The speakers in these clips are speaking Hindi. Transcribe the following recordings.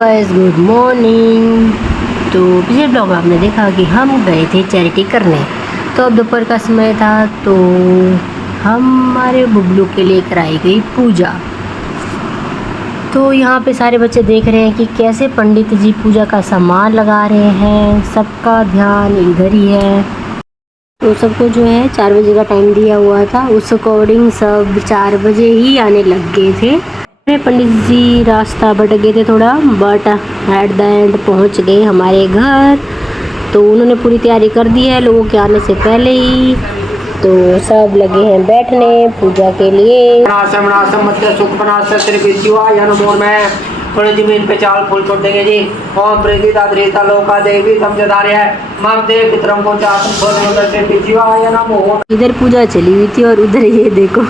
Guys good morning. तो पिछले ब्लॉग में आपने देखा कि हम गए थे चैरिटी करने। तो अब दोपहर का समय था तो हमारे बुबलू के लिए कराई गई पूजा। तो यहाँ पे सारे बच्चे देख रहे हैं कि कैसे पंडित जी पूजा का सामान लगा रहे हैं। सबका ध्यान इधर ही है। तो सबको जो है 4 बजे का टाइम दिया हुआ था, उस अकॉर्डिंग सब 4 बजे ही आने लग गए थे। पंडित जी रास्ता भटक गए थे थोड़ा, बट एट द एंड पहुंच गए हमारे घर। तो उन्होंने पूरी तैयारी कर दी है लोगों के आने से पहले ही। तो सब लगे हैं बैठने पूजा के लिए। थोड़ी जमीन पे चावल फूल छोड़ देंगे जी। ओम प्रीति दाद्रीता लोका देवी समझदार है मम देव पितरम को नमो। इधर पूजा चली हुई थी और उधर ये देखो,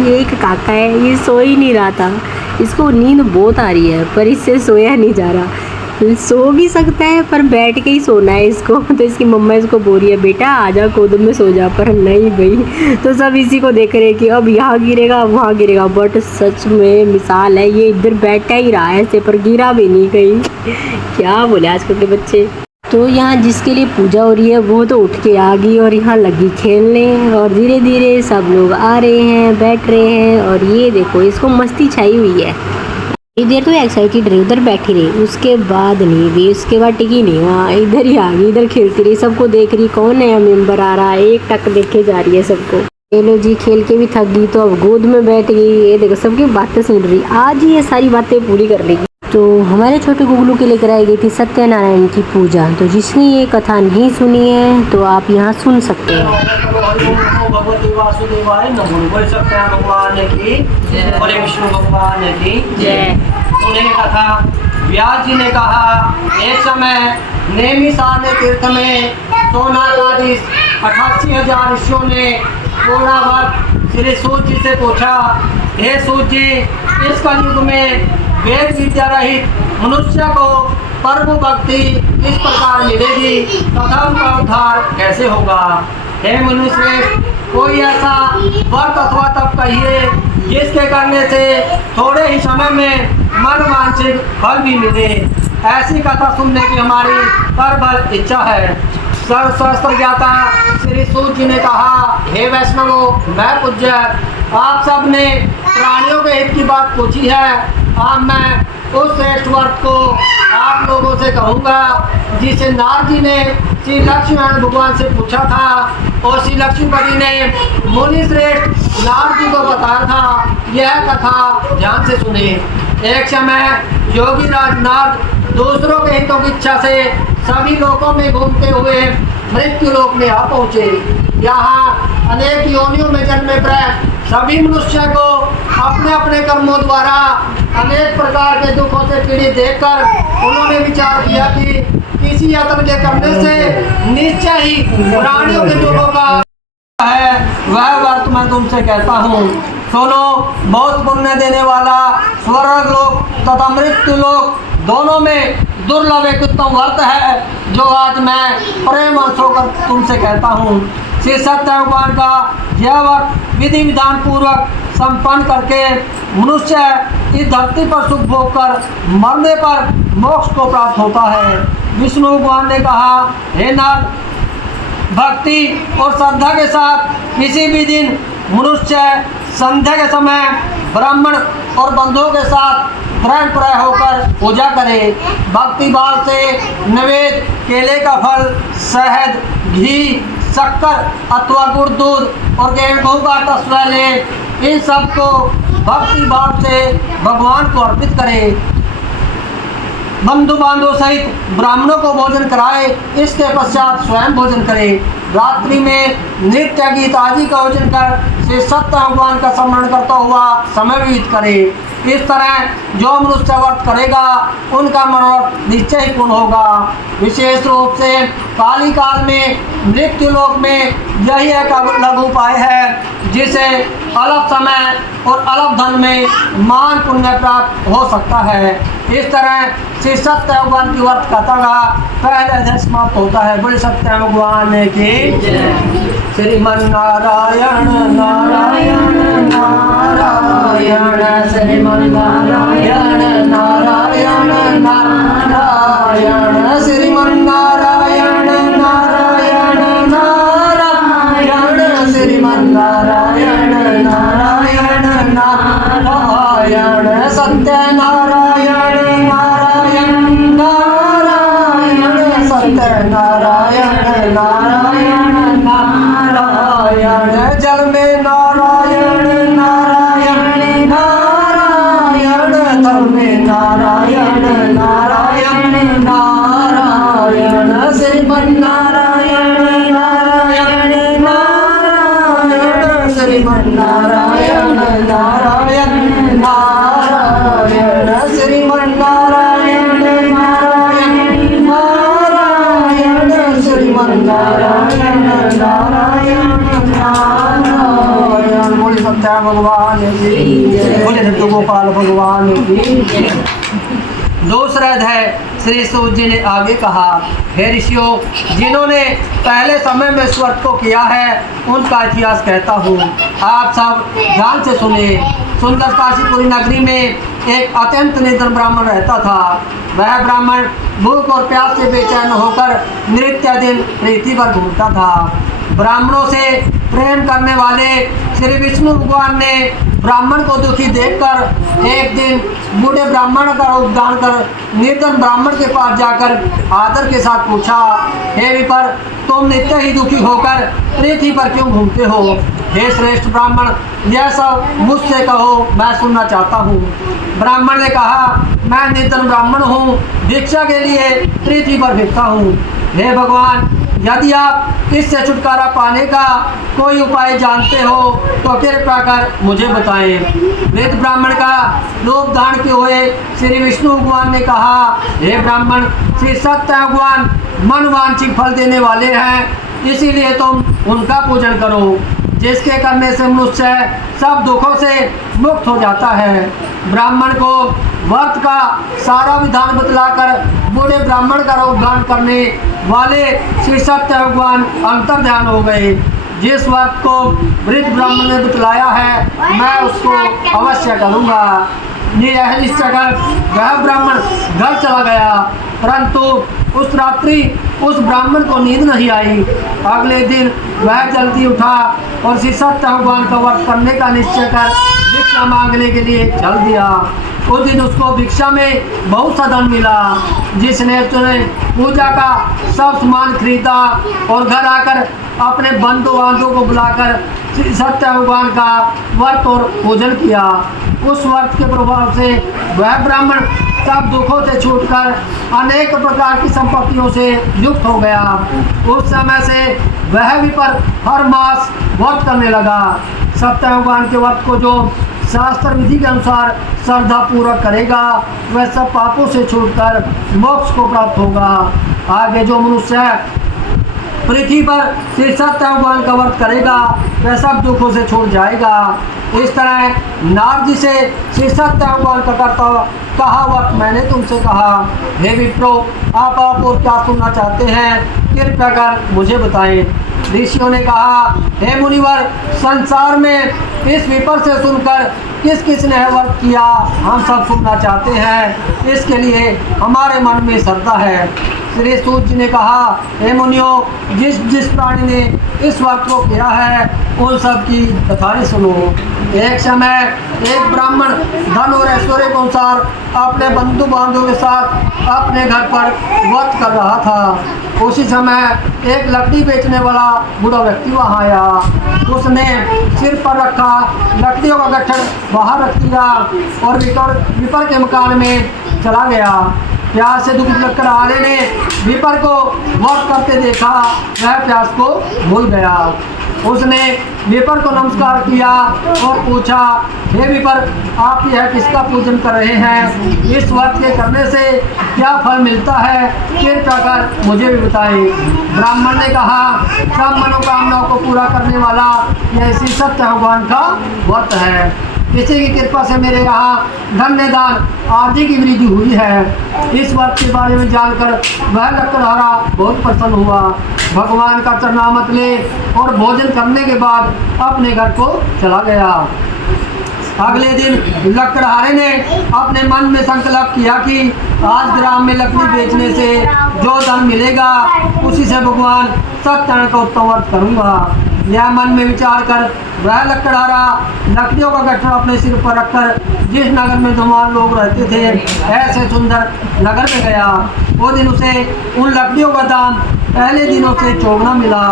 ये एक काका है, ये सो ही नहीं रहा था। इसको नींद बहुत आ रही है पर इससे सोया नहीं जा रहा। सो भी सकता है पर बैठ के ही सोना है इसको। तो इसकी मम्मा इसको बोल रही है बेटा आजा गोद में सो जा, पर नहीं भाई। तो सब इसी को देख रहे हैं कि अब यहाँ गिरेगा अब वहाँ गिरेगा, बट सच में मिसाल है, ये इधर बैठा ही रहा है ऐसे, पर गिरा भी नहीं कहीं। क्या बोले आजकल के बच्चे। तो यहाँ जिसके लिए पूजा हो रही है वो तो उठ के आ गई और यहाँ लगी खेलने। और धीरे धीरे सब लोग आ रहे हैं, बैठ रहे हैं। और ये देखो इसको मस्ती छाई हुई है। इधर तो एक्साइटेड रही, उधर बैठी रही, उसके बाद नहीं भी, उसके बाद टिकी नहीं, वहाँ इधर ही आ गई, इधर खेलती रही। सबको देख रही कौन नया मेंबर आ रहा है, एक टक देखे जा रही है सबको। ये लो जी खेल के भी थक गई तो अब गोद में बैठ गई। ये देखो सबकी बातें सुन रही, आज ये सारी बातें पूरी कर लेगी। तो हमारे छोटे गुगलू के लिए कराई गई थी सत्यनारायण की पूजा। तो जिसने ये कथा नहीं सुनी है तो आप यहाँ सुन सकते हैं। भगवती वासुदेवाय नमो। बोल सत्यनारायण भगवान की जय, बोले विष्णु भगवान की जय। सुने कथा। व्यास जी ने कहा एक समय नेमिषारण्य तीर्थ में सोनाकादि 88,000 ऋषियों ने पूर्णावर्त श्री सूत जी से पूछा, हे सूत जी, इस कलयुग में वेद विद्या रहित मनुष्य को परम भक्ति किस प्रकार मिलेगी तथा उनका उद्धार कैसे होगा। हे मनुष्य, कोई ऐसा व्रत अथवा तप कहिए जिसके करने से थोड़े ही समय में मन वांछित फल भी मिले। ऐसी कथा सुनने की हमारी प्रबल इच्छा है। सर्वशास्त्र ज्ञाता श्री सूत जी ने कहा, हे वैष्णवों, मैं पूज्य आप सब ने प्राणियों के हित की बात पूछी है। अब मैं उस श्रेष्ठ व्रत को आप लोगों से कहूँगा जिसे नारद जी ने श्री लक्ष्मीनारायण भगवान से पूछा था और श्री लक्ष्मीपति ने मुनि श्रेष्ठ नारद जी को बताया था। यह कथा ध्यान से सुने। एक समय योगी राज नारद दूसरों के हितों की इच्छा से सभी लोकों में घूमते हुए मृत्यु लोक में आ पहुँचे। यहाँ अनेक योनियों में जन्मे पर सभी मनुष्य को अपने अपने कर्मों द्वारा अनेक प्रकार के दुखों से पीड़ित देखकर उन्होंने विचार किया कि किसी यत्न के करने से निश्चय ही प्राणियों के दुखों का है वह व्रत मैं तुमसे कहता हूँ। सुनो, बहुत पुण्य देने वाला स्वर्ग लोक तथा मृत्यु लोक दोनों में दुर्लभ एक उत्तम व्रत है जो आज मैं प्रेम होकर तुमसे कहता हूँ। श्री सत्य भगवान का यह व्रत विधि विधान पूर्वक संपन्न करके मनुष्य इस धरती पर सुख भोग कर मरने पर मोक्ष को प्राप्त होता है। विष्णु भगवान ने कहा, हे नाथ, भक्ति और श्रद्धा के साथ किसी भी दिन मनुष्य संध्या के समय ब्राह्मण और बंधुओं के साथ ग्रहण प्राय होकर पूजा करे। भक्ति भाव से नैवेद्य केले का फल, शहद, घी, शक्कर अथवा गुड़, दूध और गेहूं का आटा स्वयं ले, इन सब को भक्ति भाव से भगवान को अर्पित करे। बंधु बांधव सहित ब्राह्मणों को भोजन कराए, इसके पश्चात स्वयं भोजन करे। रात्रि में नृत्य गीत आदि का भोजन कर श्री सत्य भगवान का स्मरण करता हुआ समय व्यतीत करे। इस तरह जो मनुष्य व्रत करेगा उनका मनोरथ निश्चय ही पूर्ण होगा। विशेष रूप से काली काल में मृत्यु लोक में यही एक लघु उपाय है जिसे अलग समय और अलग धन में मान पुण्य प्राप्त हो सकता है। इस तरह श्री सत्य भगवान की व्रत कथा का पहला अध्याय समाप्त होता है। बोले सत्य भगवान की श्रीमन नारायण नारायण नारायण श्रीमन नारायण नारायण नारायण नारायण श्रीमन्नारायण नारायण नारायण श्रीमन्नारायण नारायण नारायण सत्यनारायण नारायण नारायण सत्यनारायण नारायण नारायण जल में नारायण नारायण नारायण तल में नारायण नारायण नारायण श्रीमन्नारायण नारायण नारायण श्रीमन्नारायण नारायण नारायण श्रीमन्नारायण नारायण नारायण श्रीमन्नारायण नारायण नारायण। बोले सत्या भगवान की बोले सत्य गोपाल भगवान की। दूसरा अध्याय श्री सूत जी ने आगे कहा, हे ऋषियों, जिन्होंने पहले समय में स्वर्ग को किया है उनका इतिहास कहता हूँ, आप सब ध्यान से सुने। सुंदर काशीपुरी नगरी में एक अत्यंत निर्धन ब्राह्मण रहता था। वह ब्राह्मण भूख और प्यास से बेचैन होकर नित्य दिन पृथ्वी पर घूमता था। ब्राह्मणों से प्रेम करने वाले श्री विष्णु भगवान ने ब्राह्मण को दुखी देखकर एक दिन बूढ़े ब्राह्मण का रूप धारण कर निर्धन ब्राह्मण के पास जाकर आदर के साथ पूछा, हे विपर, तुम नित्य ही दुखी होकर पृथ्वी पर क्यों घूमते हो? हे श्रेष्ठ ब्राह्मण, यह सब मुझसे कहो, मैं सुनना चाहता हूँ। ब्राह्मण ने कहा, मैं निर्धन ब्राह्मण हूँ, भिक्षा के लिए पृथ्वी पर भिक्षता हूँ। हे भगवान, यदि आप इससे छुटकारा पाने का कोई उपाय जानते हो तो कृपया कर मुझे बताएं। वृद्ध ब्राह्मण का रूप धारण किए हुए श्री विष्णु भगवान ने कहा, हे ब्राह्मण, श्री सत्य भगवान मनवांछित फल देने वाले हैं, इसीलिए तुम उनका पूजन करो, जिसके करने से मनुष्य सब दुखों से मुक्त हो जाता है। ब्राह्मण को व्रत का सारा विधान बतलाकर बूढ़े ब्राह्मण का रूप धारण करने वाले श्री सत्य भगवान अंतर ध्यान हो गए। जिस व्रत को वृद्ध ब्राह्मण ने बतलाया है मैं उसको अवश्य करूँगा। यह निश्चय कर वह ब्राह्मण घर चला गया, परंतु उस रात्रि उस ब्राह्मण को नींद नहीं आई। अगले दिन वह जल्दी उठा और श्री सत्य भगवान का व्रत करने का निश्चय कर भिक्षा मांगने के लिए चल दिया। उस दिन उसको भिक्षा में बहुत सा धन मिला, जिसने उसने पूजा का सब सामान खरीदा और घर आकर अपने बंधु बांधवों को बुलाकर श्री सत्य भगवान का व्रत और पूजन किया। उस व्रत के प्रभाव से वह ब्राह्मण सब दुखों से छूटकर अनेक प्रकार की संपत्तियों से युक्त हो गया। उस समय से वह भी पर हर मास व्रत करने लगा। सत्य भगवान के व्रत को जो शास्त्र विधि के अनुसार श्रद्धा पूर्वक करेगा वह सब पापों से छूटकर मोक्ष को प्राप्त होगा। आगे जो मनुष्य पृथ्वी पर श्री सत्य भगवान का व्रत करेगा वह सब दुखों से छूट जाएगा। इस तरह नारद जी से श्री सत्य भगवान का करता कहा व्रत मैंने तुमसे कहा। हे विप्रो, आप और क्या सुनना चाहते हैं, कृपया कर मुझे बताएं। ऋषियों ने कहा, हे मुनिवर, संसार में इस विपर से सुनकर किस किस ने व्रत किया हम सब सुनना चाहते हैं, इसके लिए हमारे मन में श्रद्धा है। श्री सूत जी ने कहा, हे मुनियों, जिस जिस प्राणी ने इस व्रत को किया है उन सब की कथाएं सुनो। एक समय एक ब्राह्मण धन और ऐश्वर्य के अनुसार अपने बंधु बांधवों के साथ अपने घर पर व्रत कर रहा था। उसी समय एक लकड़ी बेचने वाला बूढ़ा व्यक्ति वहाँ आया। उसने सिर पर रखा लकड़ियों का गट्ठर बाहर रख दिया और विपर के मकान में चला गया। प्यास से दुखी लगकर आले ने विपर को व्रत करते देखा, वह प्यास को भूल गया। उसने विपर को नमस्कार किया और पूछा, हे विपर, आप यह किसका पूजन कर रहे हैं? इस व्रत के करने से क्या फल मिलता है, कृपया कर मुझे भी बताएं। ब्राह्मण ने कहा, सब मनोकामनाओं को पूरा करने वाला यह श्री सत्य भगवान का व्रत है। किसी की कृपा से मेरे यहाँ धन्य दान आदि की वृद्धि हुई है। इस व्रत के बारे में जानकर वह लकड़हारा बहुत प्रसन्न हुआ। भगवान का चरणामत ले और भोजन करने के बाद अपने घर को चला गया। अगले दिन लकड़हारे ने अपने मन में संकल्प किया कि आज ग्राम में लकड़ी बेचने से जो धन मिलेगा उसी से भगवान सत्यनारायण का उत्तम व्रत करूँगा। यह मन में विचार कर वह लकड़हारा लकड़ियों का गट्ठर अपने सिर पर रखकर जिस नगर में धनवान लोग रहते थे ऐसे सुंदर नगर में गया। वो दिन उसे उन लकड़ियों का दाम पहले दिनों से चौगुना मिला।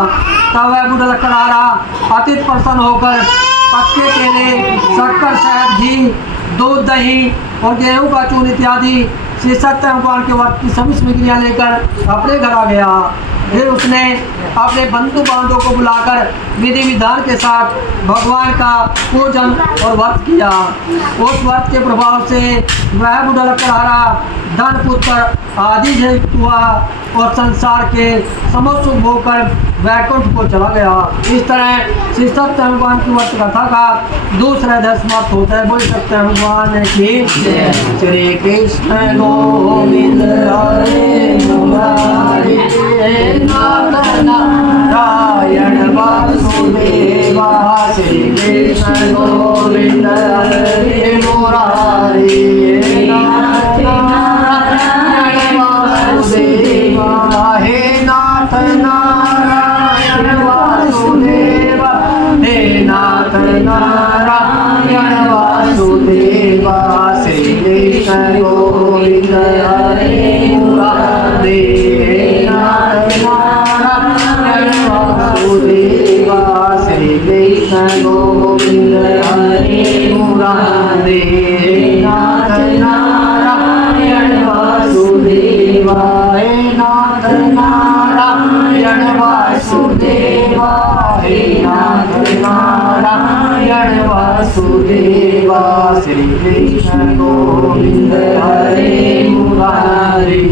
तब वह बूढ़ा लकड़हारा अति प्रसन्न होकर पक्के केले, शक्कर, शहद, घी, दूध, दही और गेहूं का चूर्ण इत्यादि श्री सत्यनारायण भगवान के व्रत की सभी सामग्रियाँ लेकर अपने घर आ गया। फिर उसने अपने बंधु बांधवों को बुलाकर विधि विधान के साथ भगवान का पूजन और व्रत किया। उस व्रत के प्रभाव से वह बूढ़ा लकड़हारा धन पुत्र आदि से युक्त हुआ और संसार के समस्त सुख भोगकर वैकुंठ को चला गया। इस तरह श्री सत्यनारायण भगवान की व्रत कथा का दूसरा अध्याय समाप्त होता है। बोल सत्यनारायण भगवान की श्री कृष्ण गोविंद हरे मुरारी नाथ नारायण वासुदेवा। श्री कृष्ण गोविंद हरे मुरारी नाथ नारायण वासुदेवा। हे नाथ नारायण वासुदेवा, हे नाथ नारायण वासुदेवा। श्री कृष्ण गोविंद हरे मुरारी नाथ नारायण वासुदेवा। श्री कृष्ण गोविंद हरे मुरारी नाथ नारायण वासुदेवा। हे नाथ नारायण वासुदेवा, हे नाथ नारायण वासुदेवा। श्री कृष्ण गोविंद हरे मुरारी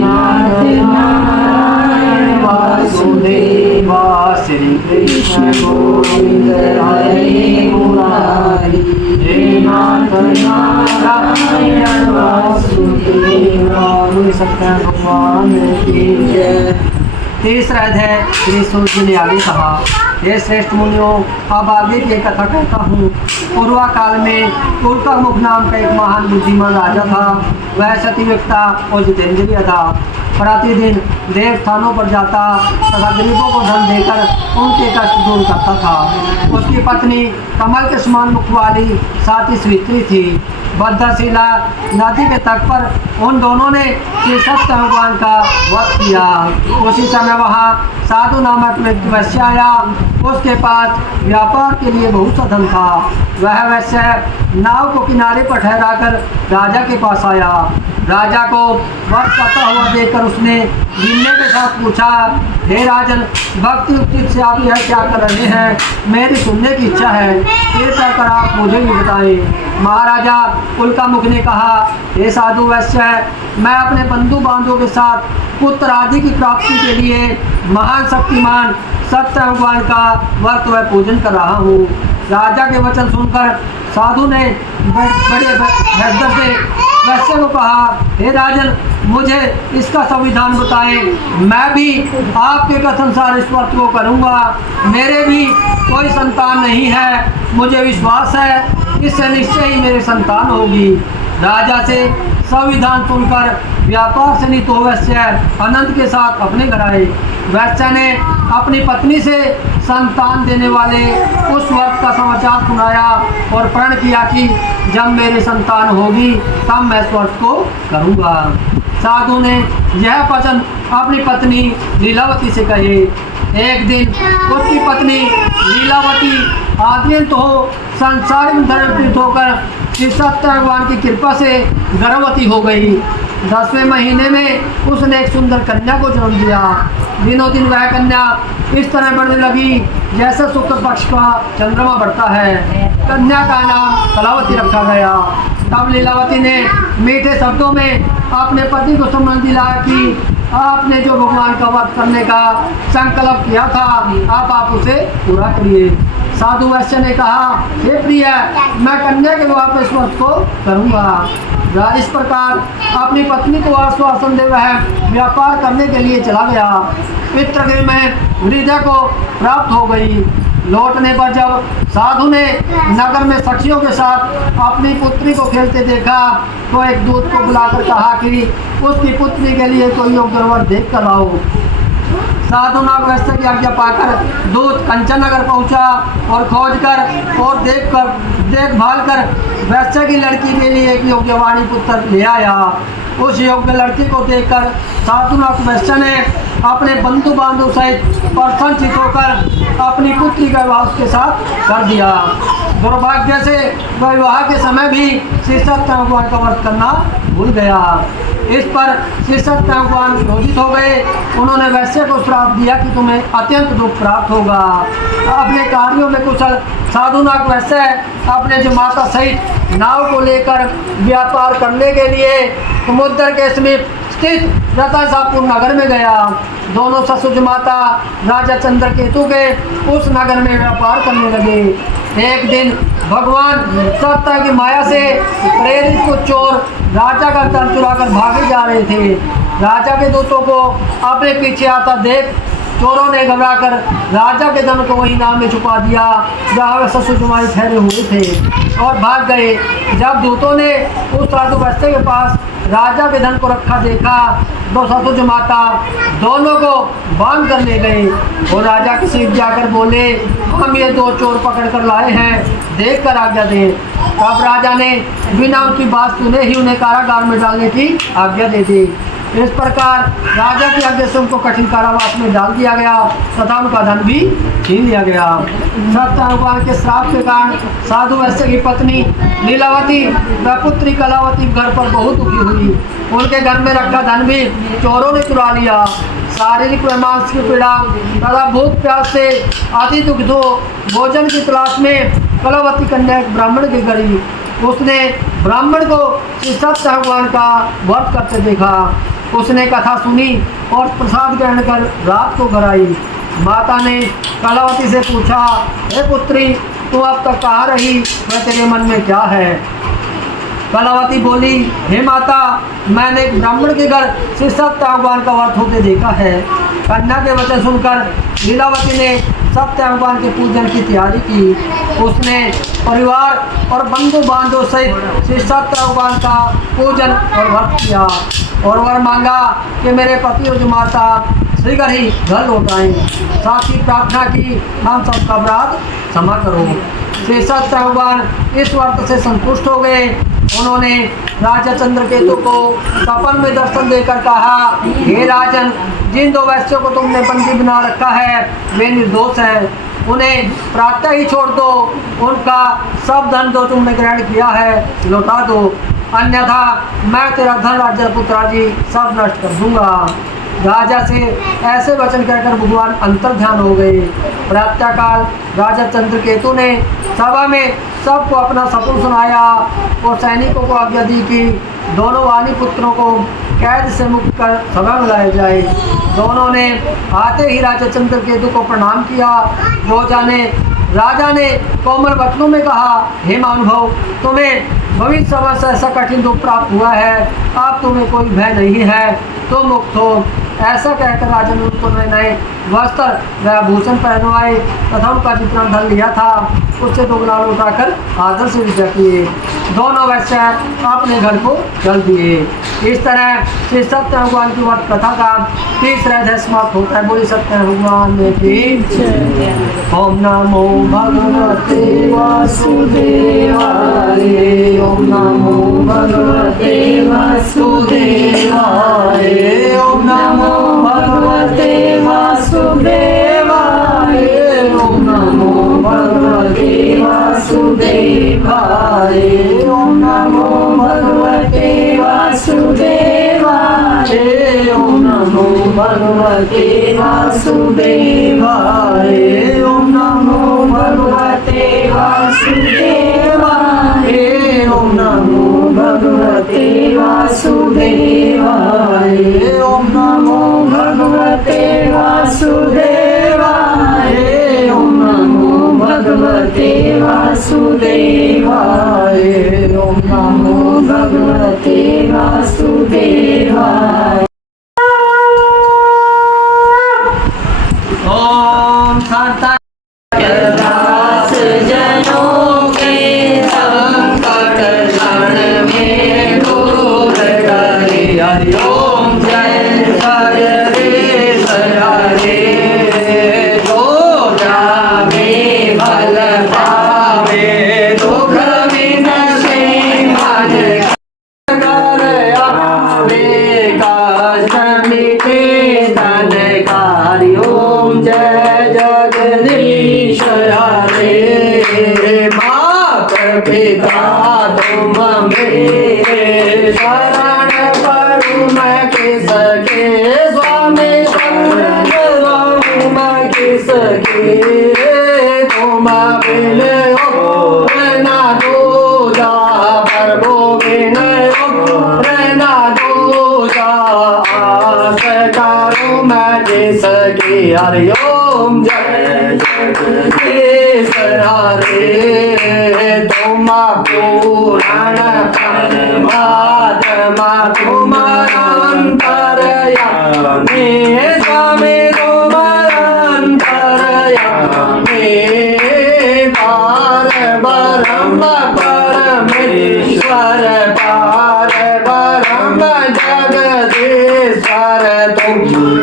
नाथ नारायण वासुदेवा। श्री कृष्ण गोविंद हरे मुरारी नाथ नारायण वासुदेवा। सत्यनारायण भगवान की जय। तीसरा अध्याय श्री सूत जी ने आगे कहा, हे श्रेष्ठ मुनियों, अब आगे की कथा कहता हूँ। पूर्वा काल में तुर्कमुख नाम का एक महान बुद्धिमान राजा था। वह सतीव्यक्ता और जितेंद्रिय था। प्रतिदिन देव स्थानों पर जाता तथा गरीबों को धन देकर उनके कष्ट दूर करता था। उसकी पत्नी कमल के समान मुख वाली साथी स्वित्री थी। बद्धशिला नदी के तट पर उन दोनों ने श्री सत्य भगवान का व्रत किया। उसी समय वहाँ साधु नामक व्यक्ति वैश्य आया। उसके पास व्यापार के लिए बहुत सा धन था। वह वैश्य नाव को किनारे पर ठहराकर राजा के पास आया। राजा को व्रत करता हुआ देखकर उसने विनय के साथ पूछा, हे राजन, भक्ति युक्ति से आप यह क्या कर रहे हैं? मेरी सुनने की इच्छा है, कृपया कर आप मुझे भी बताएं। महाराजा उल्कामुख ने कहा, हे साधु वैश्य, मैं अपने बंधु बांधवों के साथ पुत्र आदि की प्राप्ति के लिए महान शक्तिमान सत्य भगवान का व्रत व पूजन कर रहा हूँ। राजा के वचन सुनकर साधु ने बड़े हृदय से वैश्य को कहा, हे राजन, मुझे इसका संविधान बताएं। मैं भी आपके कथनानुसार इस व्रत को करूँगा। मेरे भी कोई संतान नहीं है। मुझे विश्वास है इससे निश्चय ही मेरी संतान होगी। राजा से संविधान सुनकर व्यापार से नित हो वैश्य अनंत के साथ अपने घर आए। वैश्य ने अपनी पत्नी से संतान देने वाले उस व्रत का समाचार सुनाया और प्रण किया कि जब मेरी संतान होगी तब मैं इस व्रत को करूँगा। साधु ने यह वचन अपनी पत्नी लीलावती से कहे। एक दिन उसकी पत्नी लीलावती आद्यंत हो संसार में धर्मप्रीत होकर श्री सत्य भगवान की कृपा से गर्भवती हो गई। 10वें महीने में उसने एक सुंदर कन्या को जन्म दिया। दिनों दिन वह कन्या इस तरह बढ़ने लगी जैसे शुक्ल पक्ष का चंद्रमा बढ़ता है। कन्या का नाम कलावती रखा गया। तब लीलावती ने मीठे शब्दों में अपने पति को सम्मान दिलाया कि आपने जो भगवान का व्रत करने का संकल्प किया था आप उसे पूरा करिए। साधु वैश्य ने कहा, हे प्रिय, मैं कन्या के विवाह पर इस व्रत को करूँगा। इस प्रकार अपनी पत्नी को आश्वासन दे वह व्यापार करने के लिए चला गया। पितृगृह में हृदय को प्राप्त हो गई। लौटने पर जब साधु ने नगर में सखियों के साथ अपनी पुत्री को खेलते देखा तो एक दूत को बुलाकर कहा कि उसकी पुत्री के लिए कोई योग्य वर देख कर आओ। साधु नागवैश्य की आज्ञा पाकर दूत कंचन नगर पहुंचा और खोज कर और देखभाल कर वैश्य की लड़की के लिए एक योग्यवाणी पुत्र ले आया। उस योग्य लड़की को देखकर साधु नागवैश्य ने अपने बंधु बांधव सहित प्रसन्नचित होकर अपनी पुत्री का विवाह उसके साथ कर दिया। दुर्भाग्य से वह विवाह के समय भी श्री सत्य भगवान का व्रत करना भूल गया। इस पर श्री सत्य भगवान क्रोधित हो गए। उन्होंने वैश्य को श्राप दिया कि तुम्हें अत्यंत दुख प्राप्त होगा। अपने कार्यों में कुशल साधु नागवैश्य अपने जो माता सहित नाव को लेकर व्यापार करने के लिए समुद्र के समीप स्थित रतासापुर नगर में गया। दोनों ससुज माता राजा चंद्रकेतु के उस नगर में व्यापार करने लगे। एक दिन भगवान सत्ता की माया से प्रेरित कुछ चोर राजा का धन चुराकर भागे जा रहे थे। राजा के दूतों को अपने पीछे आता देख चोरों ने घबराकर राजा के धन को वही नाव में छुपा दिया जहाँ वे ससुर ठहरे हुए थे और भाग गए। जब दूतों ने उस साधु वैश्य के पास राजा के धन को रखा देखा तो ससुर माता दोनों को बांध कर ले गए और राजा के सीट जाकर बोले, हम ये दो चोर पकड़ कर लाए हैं, देख कर आज्ञा दें। तब राजा ने बिना उनकी बात सुने ही उन्हें कारागार में डालने की आज्ञा दे दी। इस प्रकार राजा की आज्ञा से उनको कठिन कारावास में डाल दिया गया तथा उनका धन भी छीन लिया गया। सत्य भगवान के श्राप के कारण साधु वैश्य की पत्नी लीलावती व पुत्री कलावती घर पर बहुत दुखी हुई। उनके घर में रखा धन भी चोरों ने चुरा लिया। शारीरिक व मानसिक पीड़ा तथा भूख प्यास से अति दुख दो भोजन की तलाश में कलावती कन्या एक ब्राह्मण के गई। उसने ब्राह्मण को श्री सत्य भगवान का व्रत करते देखा। उसने कथा सुनी और प्रसाद ग्रहण कर रात को घर आई। माता ने कलावती से पूछा, हे पुत्री, तू अब तक कहाँ रही, वह तेरे मन में क्या है? कलावती बोली, हे माता, मैंने एक ब्राह्मण के घर श्री सत्य भगवान का व्रत होते देखा है। कन्या के वचन सुनकर लीलावती ने सत्य भगवान के पूजन की तैयारी की। उसने परिवार और बंधु बांधव सहित श्री सत्य भगवान का पूजन और व्रत किया और वर मांगा कि मेरे पति और जो माता शीघ्र ही घर लौट आएं। साथ ही प्रार्थना की, हम सबका अपराध क्षमा करो। श्री सत्य भगवान इस व्रत से संतुष्ट हो गए। उन्होंने राजा चंद्रकेतु को सपन में दर्शन देकर कहा, हे राजन, जिन दो वैश्यों को तुमने बंदी बना रखा है वे निर्दोष हैं, उन्हें प्रातः ही छोड़ दो। उनका सब धन जो तुमने ग्रहण किया है लौटा दो, अन्यथा मैं तेरा धन राज्य पुत्राजी सब नष्ट कर दूंगा। राजा से ऐसे वचन कहकर भगवान अंतर ध्यान हो गए। प्रातःकाल राजा चंद्रकेतु ने सभा में सबको अपना सपन सुनाया और सैनिकों को आज्ञा दी कि दोनों वाणी पुत्रों को कैद से मुक्त कर सभा में लाया जाए। दोनों ने आते ही राजा चंद्रकेतु को प्रणाम किया। राजा ने कोमल वचनों में कहा, हे महानुभाव, तुम्हें भविष्य समय से ऐसा कठिन दुख प्राप्त हुआ है, अब तुम्हें कोई भय नहीं है, तुम मुक्त हो। ऐसा कहकर राजा ने उनको नए वस्त्र व आभूषण पहनवाए तथा उनका जितना धन लिया था उससे दोगुना उठाकर आदर से विदा किए। दोनों वैश्य अपने घर को चल दिए। इस तरह श्री सत्य भगवान की व्रत कथा का तीसरा अध्याय समाप्त होता है। बोली सत्य भगवान की जय। ओम नमो भगवते वासुदेवाय। ओम नमो भगवते वासुदेवाय। ओम नमो भगवते वासुदेवाय। ओम नमो भगवते वासुदेवाय। ओम नमो भगवते वासुदेवाय। ओम नमो भगवते वासुदेवाय। ओम नमो भगवते वासुदेवाय। ओम नमो भगवते वासुदेवाय। ओम नमो भगवते वासुदेवाय। ओम नमो भगवते वासुदेवाय। ओम नमो भगवते वासुदेवाय। ओम शांति जय जगदीश हरे। जो जावे भल पावे दुख विनसे मन कर आवे कष्ट मिटे धन कार्य। ओम जय जगदीश हरे। मात पिता तुम मेरे शरण पड़ू मैं किसके। स्वामी शरण रहूं मैं किसके। तुम बिन ना दूजा प्रभु बिन ना दूजा। आस करूं मैं जिसकी। हरि ओम जय जगदीश हरे। तुम पूर्ण परमात्मा तुम अंतर्यामी। स्वामी तुम अंतर्यामी। पार ब्रह्म परमेश्वर पार ब्रह्म जगदीश्वर तुम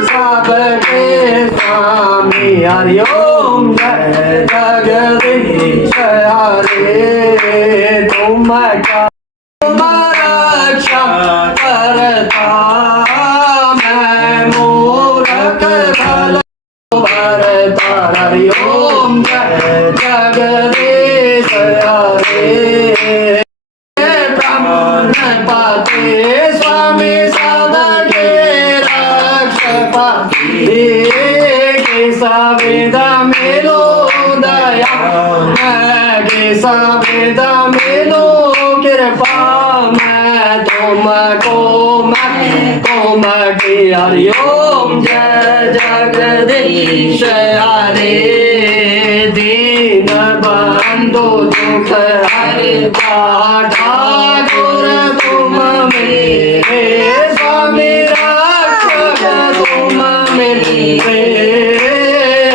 सबके स्वामी। हरि ओम जय जगदीश हरे। तुम रक्षा करता मैं मूर्ख भल भरता। हरि ओम जय जगदीश हरे। ब्रह्मपते स्वामी सबके रक्षपति। केशवेद मिलो दया केशवेद मिलो कृपा। मैं तुमको की। हरि ओम जय जगदीश हरे। दीन बंधु दुख हरता ठाकुर तुम मेरे। स्वामी रक्षक तुम मेरे।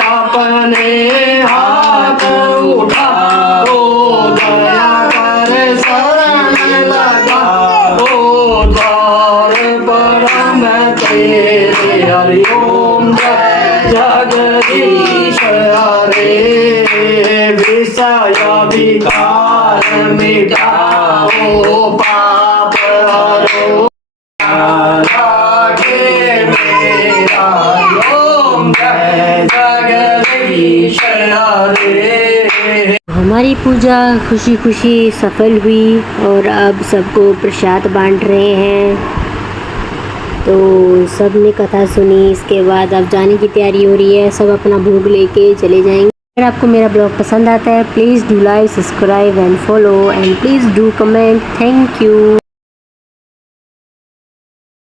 अपने हाथ उठा ओ दया कर शरण लगा। ओ द्वार परम तेरे। हरि ओम जय जगदीश हरे। विषय विकार मिटाओ पाप हरो राखे मेरा। ओम जय जगदीश हरे। हमारी पूजा खुशी खुशी सफल हुई और अब सबको प्रसाद बांट रहे हैं। तो सब ने कथा सुनी। इसके बाद अब जाने की तैयारी हो रही है। सब अपना भोग लेके चले जाएंगे। अगर आपको मेरा ब्लॉग पसंद आता है please do like subscribe and follow and please do comment. Thank you.